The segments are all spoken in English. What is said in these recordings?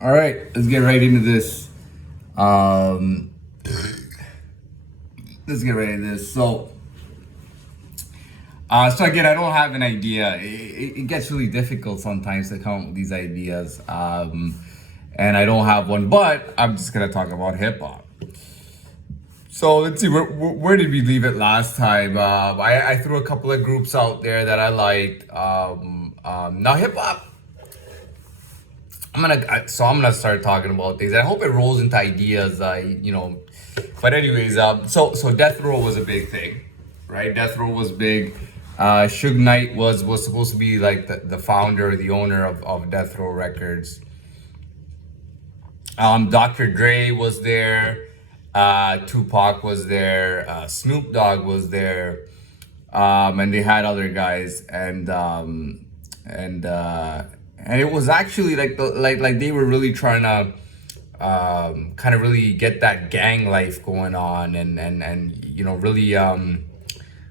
All right, let's get right into this. Um, let's get right into this. So again, I don't have an idea. It gets really difficult sometimes to come up with these ideas, and I don't have one. But I'm just gonna talk about hip hop. So let's see, where did we leave it last time? I threw a couple of groups out there that I liked. Now hip hop. I'm gonna start talking about things. I hope it rolls into ideas. But anyways, so Death Row was a big thing, right? Death Row was big. Suge Knight was supposed to be like the founder, the owner of Death Row Records. Dr. Dre was there. Tupac was there. Snoop Dogg was there. And they had other guys, and it was actually like they were really trying to kind of really get that gang life going on, and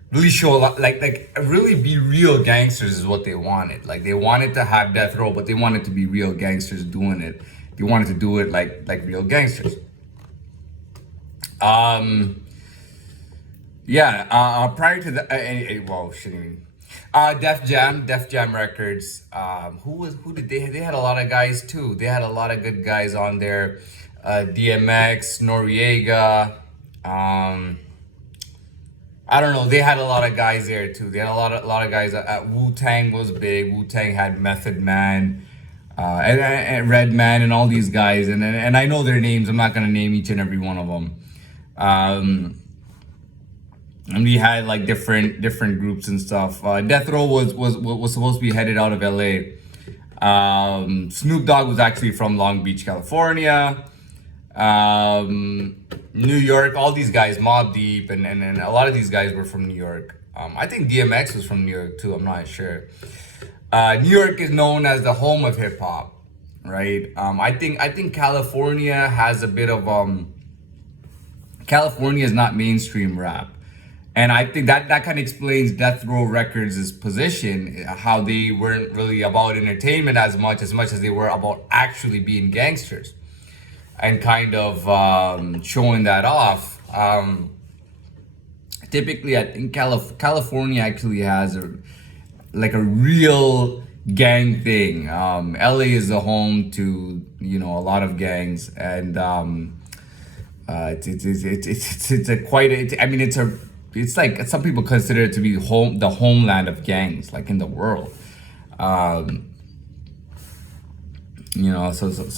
really show a lot, like really be real gangsters is what they wanted. Like they wanted to have Death Row, but they wanted to be real gangsters doing it. They wanted to do it like real gangsters. Prior to the well, shitting. Def Jam Records. Who did they had a lot of guys too. They had a lot of good guys on there. DMX, Noriega. I don't know. They had a lot of guys there too. They had a lot of guys. Wu Tang was big. Wu Tang had Method Man, and Redman, and all these guys. And I know their names. I'm not gonna name each and every one of them. And we had like different groups and stuff. Death Row was supposed to be headed out of LA. Snoop Dogg was actually from Long Beach, California. New York, all these guys, Mobb Deep, and a lot of these guys were from New York. I think DMX was from New York too. I'm not sure. New York is known as the home of hip hop, right? I think California has a bit of California is not mainstream rap. And I think that kind of explains Death Row Records' position, how they weren't really about entertainment as much as they were about actually being gangsters, and kind of showing that off. Typically, I think California actually has a real gang thing. LA is the home to a lot of gangs, and it's a quite. It's like some people consider it to be the homeland of gangs, like in the world. So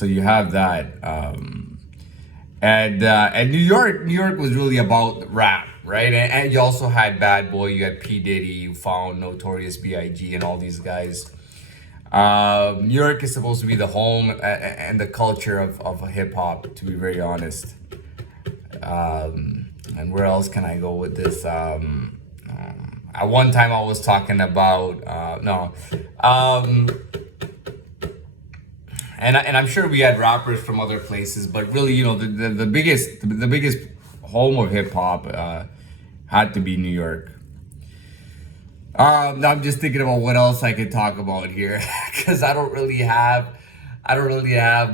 you have that, and New York was really about rap, right? And you also had Bad Boy, you had P Diddy, you found Notorious B.I.G. and all these guys. New York is supposed to be the home and the culture of hip hop, to be very honest. And where else can I go with this? At one time I was talking about and I'm sure we had rappers from other places, but really, the biggest home of hip hop had to be New York. I'm just thinking about what else I could talk about here, because I don't really have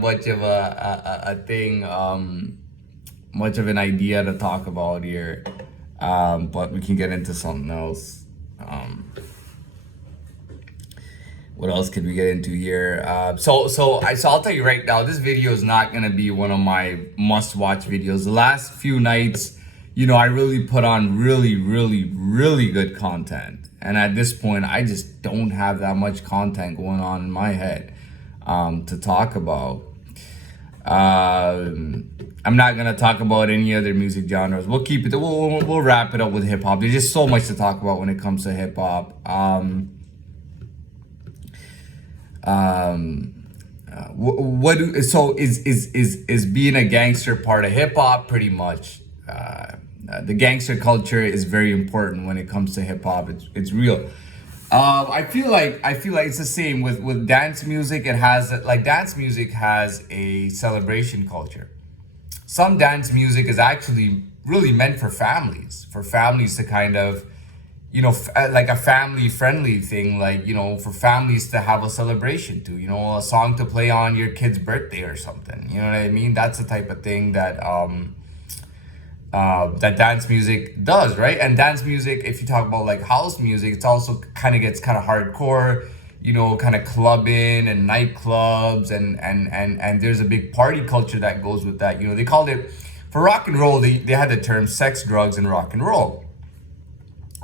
much of a thing. Much of an idea to talk about here, but we can get into something else. What else could we get into here? So I'll tell you right now, this video is not gonna be one of my must-watch videos. The last few nights, I really put on really good content, and at this point, I just don't have that much content going on in my head to talk about. I'm not gonna talk about any other music genres. We'll keep it. We'll wrap it up with hip hop. There's just so much to talk about when it comes to hip hop. So is being a gangster part of hip hop? Pretty much. The gangster culture is very important when it comes to hip hop. It's real. I feel like it's the same with dance music. It has dance music has a celebration culture. Some dance music is actually really meant for families to kind of, like a family friendly thing, like, for families to have a celebration to, a song to play on your kid's birthday or something. You know what I mean? That's the type of thing that that dance music does, right? And dance music, if you talk about like house music, it's also gets kind of hardcore, kind of clubbing and nightclubs, and there's a big party culture that goes with that. They called it, for rock and roll, they had the term sex, drugs, and rock and roll.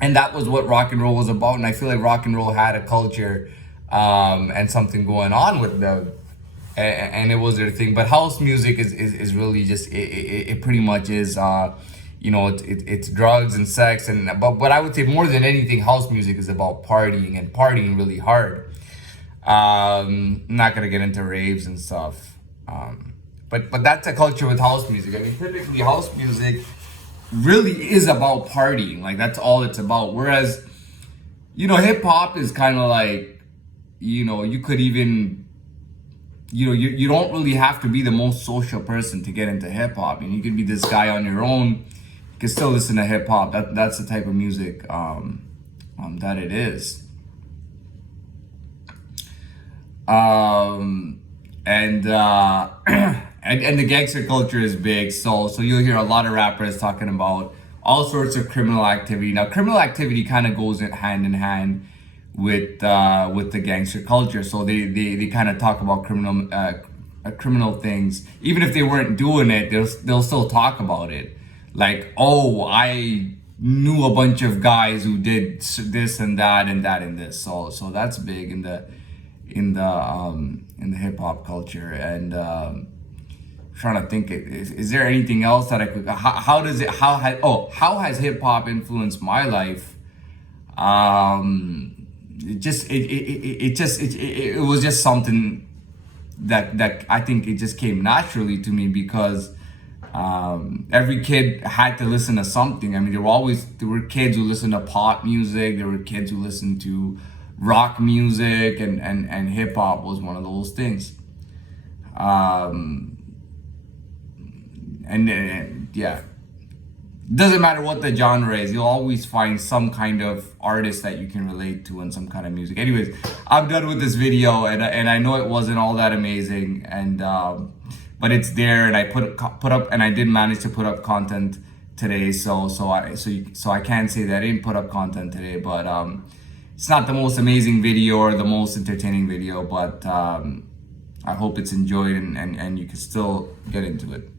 And that was what rock and roll was about. And I feel like rock and roll had a culture and something going on with them. And it was their thing. But house music is really just, it pretty much is, it's drugs and sex. But I would say more than anything, house music is about partying, and partying really hard. I'm not going to get into raves and stuff. But that's a culture with house music. I mean, typically house music really is about partying. Like, that's all it's about. Whereas, hip hop is kind of like, you could even, you don't really have to be the most social person to get into hip hop. And you could be this guy on your own. You can still listen to hip hop. That's the type of music that it is. And the gangster culture is big. So you'll hear a lot of rappers talking about all sorts of criminal activity. Now, criminal activity kind of goes hand in hand with the gangster culture. So they kind of talk about criminal things, even if they weren't doing it. They'll still talk about it, like, oh, I knew a bunch of guys who did this and that and that and this. So that's big in the hip hop culture. And trying to think, is there anything else that I could, how has hip hop influenced my life? It was just something that I think it just came naturally to me, because every kid had to listen to something. I mean, there were kids who listened to pop music, there were kids who listened to rock music, and hip hop was one of those things. And yeah, doesn't matter what the genre is, you'll always find some kind of artist that you can relate to and some kind of music. Anyways, I'm done with this video, and I know it wasn't all that amazing, and but it's there, and I put up, and I did manage to put up content today. So I can't say that I didn't put up content today, but it's not the most amazing video or the most entertaining video, but I hope it's enjoyed, and you can still get into it.